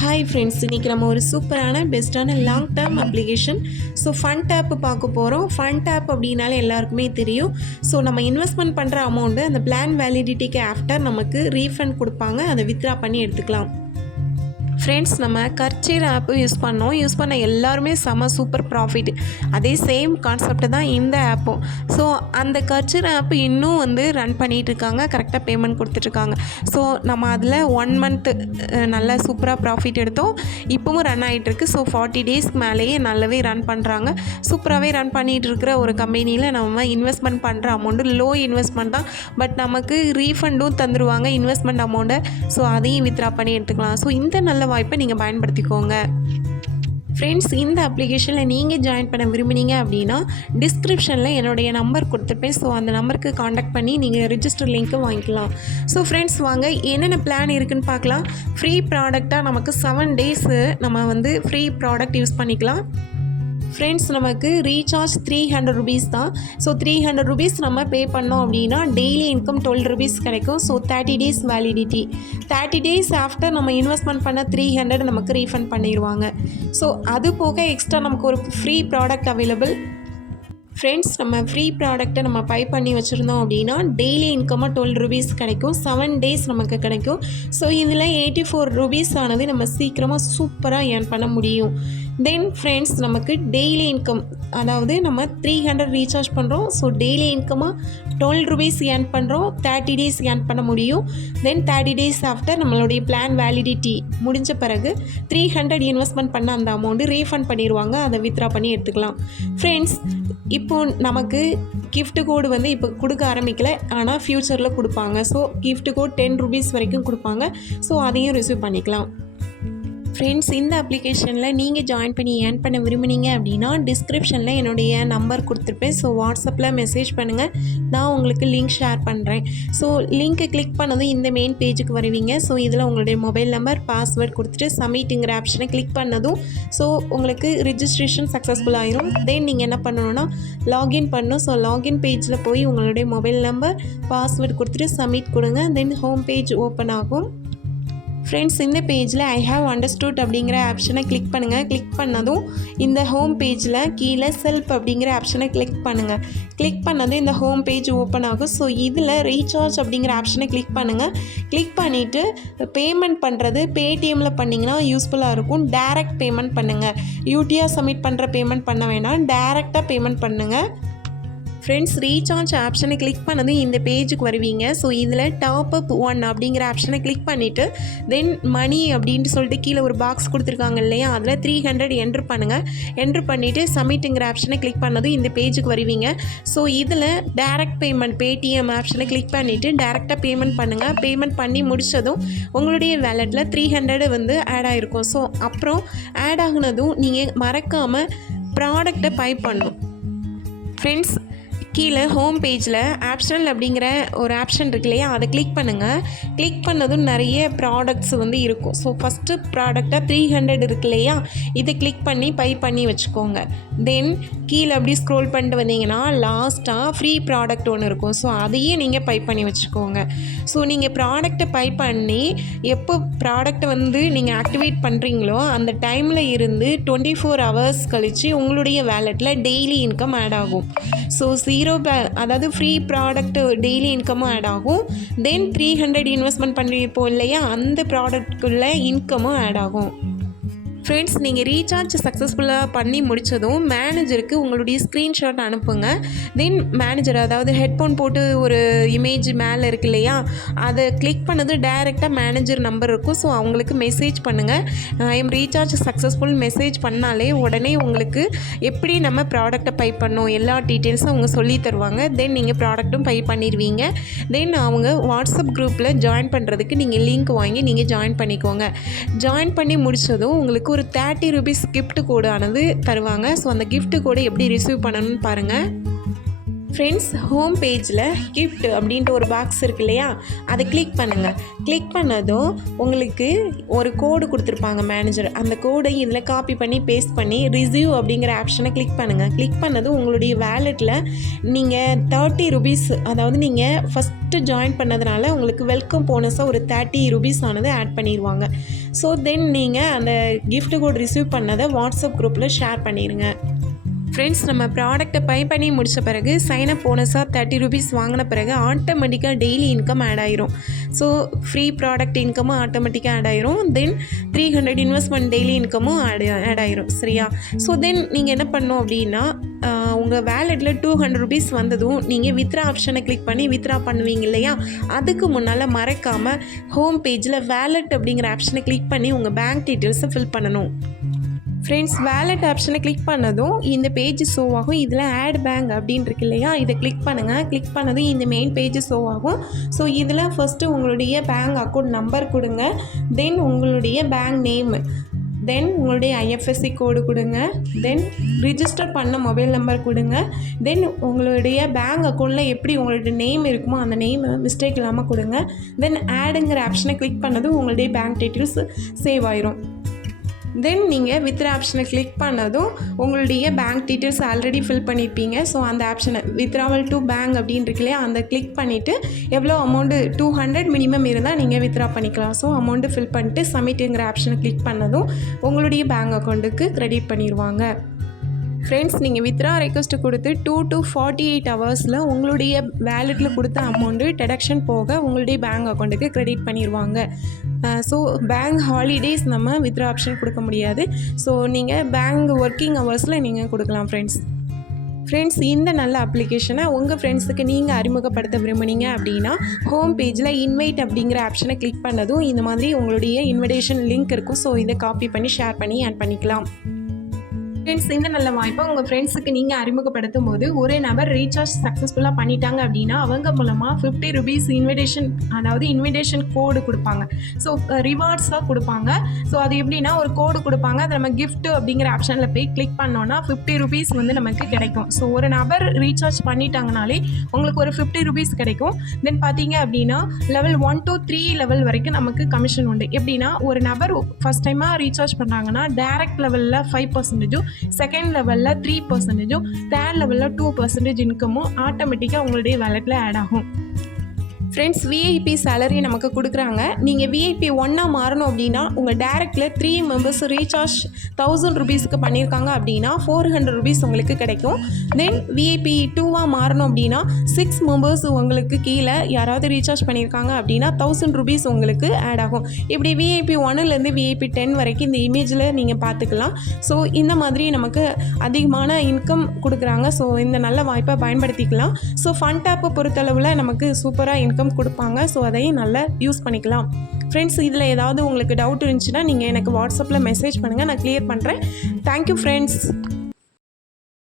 Hi friends, இன்றைக்கி நம்ம ஒரு சூப்பரான பெஸ்ட்டான லாங் டேர்ம் அப்ளிகேஷன் ஃபண்ட் டேப் பார்க்க போகிறோம். ஃபண்ட் டேப் அப்படின்னாலே எல்லாருக்குமே தெரியும். நம்ம இன்வெஸ்ட்மெண்ட் பண்ணுற அமௌண்ட்டு அந்த பிளான் வேலிடிட்டிக்கு ஆஃப்டர் நமக்கு ரீஃபண்ட் கொடுப்பாங்க. அதை வித்ட்ரா பண்ணி எடுத்துக்கலாம். ஃப்ரெண்ட்ஸ், நம்ம கர்ச்சீர் ஆப்பு யூஸ் பண்ண எல்லாருமே சூப்பர் ப்ராஃபிட். அதே சேம் கான்செப்ட் தான் இந்த ஆப்பும். அந்த கர்ச்சீர் ஆப்பு இன்னும் ரன் பண்ணிகிட்ருக்காங்க, கரெக்டாக பேமெண்ட் கொடுத்துட்ருக்காங்க. நம்ம அதில் 1 மந்த் நல்லா சூப்பராக ப்ராஃபிட் எடுத்தோம். இப்போவும் ரன் ஆகிட்டுருக்கு. 40 டேஸ்க்கு மேலேயே நல்லாவே ரன் பண்ணுறாங்க. சூப்பராகவே ரன் பண்ணிகிட்டு இருக்கிற ஒரு கம்பெனியில் நம்ம இன்வெஸ்ட்மெண்ட் பண்ணுற அமௌண்ட்டு லோ இன்வெஸ்ட்மெண்ட் தான், பட் நமக்கு ரீஃபண்டும் தந்துடுவாங்க இன்வெஸ்ட்மெண்ட் அமௌண்ட்டை. அதையும் வித்ட்ரா பண்ணி எடுத்துக்கலாம். இந்த நல்ல வாய்ப்பை நீங்கள் பயன்படுத்திக்கோங்க. ஃப்ரெண்ட்ஸ், இந்த அப்ளிகேஷனில் நீங்கள் ஜாயின் பண்ண விரும்பினீங்க அப்படின்னா டிஸ்கிரிப்ஷனில் என்னுடைய நம்பர் கொடுத்துருப்பேன். அந்த நம்பருக்கு காண்டாக்ட் பண்ணி நீங்கள் ரிஜிஸ்டர் லிங்க்கு வாங்கிக்கலாம். ஃப்ரெண்ட்ஸ், வாங்க என்னென்ன பிளான் இருக்குதுன்னு பார்க்கலாம். ஃப்ரீ ப்ராடக்டாக நமக்கு 7 டேஸு நம்ம ஃப்ரீ ப்ராடக்ட் யூஸ் பண்ணிக்கலாம். ஃப்ரெண்ட்ஸ், நமக்கு ரீசார்ஜ் 300 rupees தான். 300 rupees நம்ம பே பண்ணோம் அப்படின்னா டெய்லி இன்கம் 12 rupees கிடைக்கும். 30 days வேலிடிட்டி. 30 days ஆஃப்டர் நம்ம இன்வெஸ்ட்மெண்ட் பண்ண 300 நமக்கு ரீஃபண்ட் பண்ணிடுவாங்க. அது போக எக்ஸ்ட்ரா நமக்கு ஒரு ஃப்ரீ ப்ராடக்ட் அவைலபிள். ஃப்ரெண்ட்ஸ், நம்ம ஃப்ரீ ப்ராடக்ட்டை நம்ம பை பண்ணி வச்சுருந்தோம் அப்படின்னா டெய்லி இன்கமாக 12 rupees கிடைக்கும். 7 days நமக்கு கிடைக்கும். இதில் 84 rupees ஆனது நம்ம சீக்கிரமாக சூப்பராக ஏர்ன் பண்ண முடியும். தென் ஃப்ரெண்ட்ஸ், நமக்கு டெய்லி இன்கம், அதாவது நம்ம 300 ரீசார்ஜ் பண்ணுறோம். டெய்லி இன்கமாக 12 rupees ஏர்ன் பண்ணுறோம். 30 days ஏர்ன் பண்ண முடியும். தென் 30 days ஆஃப்டர் நம்மளுடைய பிளான் வேலிடிட்டி முடிஞ்ச பிறகு 300 இன்வெஸ்ட்மெண்ட் பண்ண அந்த அமௌண்ட்டு ரீஃபண்ட் பண்ணிடுவாங்க. அதை வித்ட்ரா பண்ணி எடுத்துக்கலாம். ஃப்ரெண்ட்ஸ், இப்போது நமக்கு கிஃப்ட் கோடு இப்போ கொடுக்க ஆரம்பிக்கலை, ஆனால் ஃப்யூச்சரில் கொடுப்பாங்க. கிஃப்ட் கோட் 10 rupees வரைக்கும் கொடுப்பாங்க. அதையும் ரிசீவ் பண்ணிக்கலாம். ஃப்ரெண்ட்ஸ், இந்த அப்ளிகேஷனில் நீங்கள் ஜாயின் பண்ணி ஏர்ன் பண்ண விரும்பினீங்க அப்படின்னா டிஸ்கிரிப்ஷனில் என்னுடைய நம்பர் கொடுத்துருப்பேன். வாட்ஸ்அப்பில் மெசேஜ் பண்ணுங்கள், நான் உங்களுக்கு லிங்க் ஷேர் பண்ணுறேன். லிங்க்கை கிளிக் பண்ணதும் இந்த மெயின் பேஜுக்கு வருவீங்க. இதில் உங்களுடைய மொபைல் நம்பர், பாஸ்வேர்ட் கொடுத்துட்டு சப்மிட்டுங்கிற ஆப்ஷனை கிளிக் பண்ணதும் உங்களுக்கு ரிஜிஸ்ட்ரேஷன் சக்ஸஸ்ஃபுல் ஆயிரும். தென் நீங்கள் என்ன பண்ணணுன்னா லாகின் பண்ணணும். லாகின் பேஜில் போய் உங்களுடைய மொபைல் நம்பர், பாஸ்வேர்ட் கொடுத்துட்டு சப்மிட் கொடுங்க. தென் ஹோம் பேஜ் ஓப்பன் ஆகும். ஃப்ரெண்ட்ஸ், இந்த பேஜில் ஐ ஹாவ் அண்டர்ஸ்டுட் அப்படிங்கிற ஆப்ஷனை கிளிக் பண்ணுங்கள். கிளிக் பண்ணதும் இந்த ஹோம் பேஜில் கீழே செல்ஃப் அப்படிங்கிற ஆப்ஷனை கிளிக் பண்ணுங்கள். கிளிக் பண்ணதும் இந்த ஹோம் பேஜ் ஓப்பன் ஆகும். இதில் ரீசார்ஜ் அப்படிங்கிற ஆப்ஷனை கிளிக் பண்ணுங்கள். கிளிக் பண்ணிவிட்டு பேமெண்ட் பண்ணுறது பேடிஎம்மில் பண்ணிங்கன்னா யூஸ்ஃபுல்லாக இருக்கும். டைரக்ட் பேமெண்ட் பண்ணுங்கள். யூடிஆர் சப்மிட் பண்ணுற பேமெண்ட் பண்ண வேணாம், டைரெக்டாக பேமெண்ட் பண்ணுங்கள். ஃப்ரெண்ட்ஸ், ரீசார்ஜ் ஆப்ஷனை கிளிக் பண்ணதும் இந்த பேஜுக்கு வருவீங்க. இதில் டாப் அப் 1 அப்படிங்கிற ஆப்ஷனை கிளிக் பண்ணிவிட்டு தென் மணி அப்படின்ட்டு சொல்லிட்டு கீழே ஒரு பாக்ஸ் கொடுத்துருக்காங்க இல்லையா, அதில் 300 என்ட்ரு பண்ணுங்கள். என்ட்ரு பண்ணிவிட்டு சப்மிட்டுங்கிற ஆப்ஷனை கிளிக் பண்ணதும் இந்த பேஜுக்கு வருவீங்க. இதில் டைரக்ட் பேமெண்ட் பேடிஎம் ஆப்ஷனை கிளிக் பண்ணிவிட்டு டைரெக்டாக பேமெண்ட் பண்ணுங்கள். பேமெண்ட் பண்ணி முடித்ததும் உங்களுடைய வேலெட்டில் 300 ஆட் ஆகிருக்கும். அப்புறம் ஆட் ஆகுனதும் நீங்கள் மறக்காமல் ப்ராடக்டை பை பண்ணணும். ஃப்ரெண்ட்ஸ், கீழே ஹோம் பேஜில் ஆப்ஷனல் அப்படிங்கிற ஒரு ஆப்ஷன் இருக்கு இல்லையா, அதை கிளிக் பண்ணுங்கள். கிளிக் பண்ணதும் நிறைய ப்ராடக்ட்ஸ் இருக்கும். ஃபஸ்ட்டு ப்ராடக்டாக 300 இருக்கு இல்லையா, இதை கிளிக் பண்ணி பை பண்ணி வச்சுக்கோங்க. தென் கீழே அப்படி ஸ்க்ரோல் பண்ணிட்டு வந்தீங்கன்னா லாஸ்ட்டாக ஃப்ரீ ப்ராடக்ட் ஒன்று இருக்கும். அதையே நீங்கள் பை பண்ணி வச்சுக்கோங்க. நீங்கள் ப்ராடக்டை பை பண்ணி எப்போ ப்ராடக்டை நீங்கள் ஆக்டிவேட் பண்ணுறீங்களோ அந்த டைமில் இருந்து 24 hours கழித்து உங்களுடைய வேலெட்டில் டெய்லி இன்கம் ஆட் ஆகும். அதாவது ஃப்ரீ ப்ராடக்ட் டெய்லி இன்கமும் ஆட் ஆகும். தென் 300 இன்வெஸ்ட்மெண்ட் பண்ணியிருப்போம் இல்லையா, அந்த ப்ராடக்ட்குள்ளே இன்கமும் ஆட் ஆகும். ஃப்ரெண்ட்ஸ், நீங்கள் ரீசார்ஜ் சக்ஸஸ்ஃபுல்லாக பண்ணி முடித்ததும் மேனேஜருக்கு உங்களுடைய ஸ்க்ரீன்ஷாட் அனுப்புங்க. தென் மேனேஜர், அதாவது ஹெட்ஃபோன் போட்டு ஒரு இமேஜ் மேலே இருக்கு இல்லையா, அதை கிளிக் பண்ணது டைரெக்டாக மேனேஜர் நம்பர் இருக்கும். அவங்களுக்கு மெசேஜ் பண்ணுங்கள். I am recharge successful message பண்ணாலே உடனே உங்களுக்கு எப்படி நம்ம ப்ராடக்டை பை பண்ணோம் எல்லா டீட்டெயில்ஸும் அவங்க சொல்லி தருவாங்க. தென் நீங்கள் ப்ராடக்ட்டும் பை பண்ணிடுவீங்க. தென் அவங்க வாட்ஸ்அப் குரூப்பில் ஜாயின் பண்ணுறதுக்கு நீங்கள் லிங்க் வாங்கி நீங்கள் ஜாயின் பண்ணிக்கோங்க. ஜாயின் பண்ணி முடித்ததும் உங்களுக்கு ஒரு 30 rupees கிஃப்ட் கோடு ஆனது தருவாங்க. அந்த கிஃப்ட் கோடை எப்படி ரிசீவ் பண்ணணும்னு பாருங்கள். ஃப்ரெண்ட்ஸ், ஹோம் பேஜில் கிஃப்ட் அப்படின்ட்டு ஒரு பாக்ஸ் இருக்கு இல்லையா, அதை கிளிக் பண்ணுங்கள். கிளிக் பண்ணதும் உங்களுக்கு ஒரு கோடு கொடுத்துருப்பாங்க மேனேஜர். அந்த கோடை இதில் காப்பி பண்ணி பேஸ்ட் பண்ணி ரிசீவ் அப்படிங்கிற ஆப்ஷனை கிளிக் பண்ணுங்கள். கிளிக் பண்ணதும் உங்களுடைய வேலெட்டில் நீங்கள் 30 ருபீஸ், அதாவது நீங்கள் ஃபஸ்ட்டு ஜாயின் பண்ணதுனால உங்களுக்கு வெல்கம் போனஸாக ஒரு 30 ருபீஸ் ஆனது ஆட் பண்ணிடுவாங்க. ஸோ தென் நீங்கள் அந்த gift கோட் ரிசீவ் பண்ணதை வாட்ஸ்அப் குரூப்பில் ஷேர் பண்ணிடுங்க. ஃப்ரெண்ட்ஸ், நம்ம ப்ராடக்ட்டை பை பண்ணி முடித்த பிறகு சைனப் போனஸாக 30 ருபீஸ் வாங்கின பிறகு ஆட்டோமேட்டிக்காக டெய்லி இன்கம் ஆட் ஆயிரும். ஃப்ரீ ப்ராடக்ட் இன்கமும் ஆட்டோமேட்டிக்காக ஆட் ஆயிரும். தென் 300 இன்வெஸ்ட்மெண்ட் டெய்லி இன்கமும் ஆட் ஆயிரும். சரியா? தென் நீங்கள் என்ன பண்ணணும் அப்படின்னா, உங்கள் வேலெட்டில் 200 ருபீஸ் வந்ததும் நீங்கள் வித்ரா ஆப்ஷனை கிளிக் பண்ணி வித்ரா பண்ணுவீங்க இல்லையா, அதுக்கு முன்னால் மறக்காமல் ஹோம் பேஜில் வேலெட் அப்படிங்கிற ஆப்ஷனை கிளிக் பண்ணி உங்கள் பேங்க் டீட்டெயில்ஸை ஃபில் பண்ணணும். ஃப்ரெண்ட்ஸ், வேலெட் ஆப்ஷனை கிளிக் பண்ணதும் இந்த பேஜ் ஷோ ஆகும். இதில் ஆட் பேங்க் அப்படின்னு இருக்கு இல்லையா, இதை கிளிக் பண்ணுங்கள். கிளிக் பண்ணதும் இந்த மெயின் பேஜ் ஷோ ஆகும். இதில் ஃபஸ்ட்டு உங்களுடைய பேங்க் அக்கௌண்ட் நம்பர் கொடுங்க. தென் உங்களுடைய பேங்க் நேம், தென் உங்களுடைய ஐஎஃப்எஸ்சி கோடு கொடுங்க. தென் ரிஜிஸ்டர் பண்ண மொபைல் நம்பர் கொடுங்க. தென் உங்களுடைய பேங்க் அக்கௌண்ட்டில் எப்படி உங்களுடைய நேம் இருக்குமோ அந்த நேமை மிஸ்டேக் இல்லாமல் கொடுங்க. தென் ஆடுங்கிற ஆப்ஷனை கிளிக் பண்ணதும் உங்களுடைய பேங்க் டீட்டெயில்ஸ் சேவ் ஆயிரும். தென் நீங்கள் வித்ரா ஆப்ஷனை கிளிக் பண்ணதும் உங்களுடைய பேங்க் டீட்டெயில்ஸ் ஆல்ரெடி ஃபில் பண்ணியிருப்பீங்க. அந்த ஆப்ஷனை வித்ராவல் டு பேங்க் அப்படின்னு இருக்கு இல்லையா, அந்த கிளிக் பண்ணிவிட்டு எவ்வளோ அமௌண்ட்டு 200 மினிமம் இருந்தால் நீங்கள் வித்ரா பண்ணிக்கலாம். அமௌண்ட்டு ஃபில் பண்ணிட்டு சப்மிட்டுங்கிற ஆப்ஷனை கிளிக் பண்ணதும் உங்களுடைய பேங்க் அக்கௌண்ட்டுக்கு கிரெடிட் பண்ணிடுவாங்க. ஃப்ரெண்ட்ஸ், நீங்கள் வித்ரா ரெக்வஸ்ட் கொடுத்து 2 to 48 ஹவர்ஸில் உங்களுடைய வேலெட்டில் கொடுத்த அமௌண்ட்டு டிடக்ஷன் போக உங்களுடைய பேங்க் அக்கௌண்ட்டுக்கு கிரெடிட் பண்ணிடுவாங்க. பேங்க் ஹாலிடேஸ் நம்ம வித்ரா ஆப்ஷன் கொடுக்க முடியாது. நீங்கள் பேங்க் ஒர்க்கிங் ஹவர்ஸில் நீங்கள் கொடுக்கலாம். ஃப்ரெண்ட்ஸ், இந்த நல்ல அப்ளிகேஷனை உங்கள் ஃப்ரெண்ட்ஸுக்கு நீங்கள் அறிமுகப்படுத்த விரும்புனீங்க அப்படின்னா ஹோம் பேஜில் இன்வைட் அப்படிங்கிற ஆப்ஷனை கிளிக் பண்ணதும் இந்த மாதிரி உங்களுடைய இன்விடேஷன் லிங்க் இருக்கும். இதை காப்பி பண்ணி ஷேர் பண்ணி ஆட் பண்ணிக்கலாம். ஃப்ரெண்ட்ஸ், இந்த நல்ல வாய்ப்பை உங்கள் ஃப்ரெண்ட்ஸுக்கு நீங்கள் அறிமுகப்படுத்தும் போது ஒரு நபர் ரீசார்ஜ் சக்ஸஸ்ஃபுல்லாக பண்ணிட்டாங்க அப்படின்னா அவங்க மூலமாக 50 ருபீஸ் இன்விடேஷன் கோடு கொடுப்பாங்க. ரிவார்ட்ஸாக கொடுப்பாங்க. அது எப்படின்னா, ஒரு கோடு கொடுப்பாங்க. அதை நம்ம gift அப்படிங்கிற ஆப்ஷனில் போய் கிளிக் பண்ணோன்னா 50 ருபீஸ் நமக்கு கிடைக்கும். ஒரு நபர் ரீசார்ஜ் பண்ணிட்டாங்கனாலே உங்களுக்கு ஒரு 50 ருபீஸ் கிடைக்கும். தென் பார்த்தீங்க அப்படின்னா லெவல் 1 to 3 லெவல் வரைக்கும் நமக்கு கமிஷன் உண்டு. எப்படின்னா, ஒரு நபர் ஃபஸ்ட் டைமாக ரீசார்ஜ் பண்ணாங்கன்னா டைரக்ட் லெவலில் 5%, செகண்ட் லெவலில் 3%, தேர்ட் லெவலில் 2% இன்கமும் ஆட்டோமேட்டிக்காக உங்களுடைய வேலெட்டில் ஆட் ஆகும். ஃப்ரெண்ட்ஸ், விஐபி சேலரி நமக்கு கொடுக்குறாங்க. நீங்கள் விஐபி 1 மாறணும் அப்படின்னா உங்கள் டேரெக்டில் 3 மெம்பர்ஸ் ரீசார்ஜ் 1000 ருபீஸுக்கு பண்ணியிருக்காங்க அப்படின்னா 400 ருபீஸ் உங்களுக்கு கிடைக்கும். தென் விஐபி 2 மாறணும் அப்படின்னா 6 மெம்பர்ஸ் உங்களுக்கு கீழே யாராவது ரீசார்ஜ் பண்ணியிருக்காங்க அப்படின்னா 1000 ருபீஸ் உங்களுக்கு ஆட் ஆகும். இப்படி விஐபி 1லேருந்து விஐபி 10 வரைக்கும் இந்த இமேஜில் நீங்கள் பார்த்துக்கலாம். இந்த மாதிரி நமக்கு அதிகமான இன்கம் கொடுக்குறாங்க. இந்த நல்ல வாய்ப்பை பயன்படுத்திக்கலாம். ஃபன் டேப்பை பொறுத்தளவில் நமக்கு சூப்பராக இன்கம் கொடுப்பாங்க. அதையும் நல்லா யூஸ் பண்ணிக்கலாம். ஃப்ரெண்ட்ஸ், இதில் ஏதாவது உங்களுக்கு டவுட் இருந்துச்சுன்னா நீங்கள் எனக்கு வாட்ஸ்அப்பில் மெசேஜ் பண்ணுங்கள், நான் கிளியர் பண்ணுறேன். Thank you friends.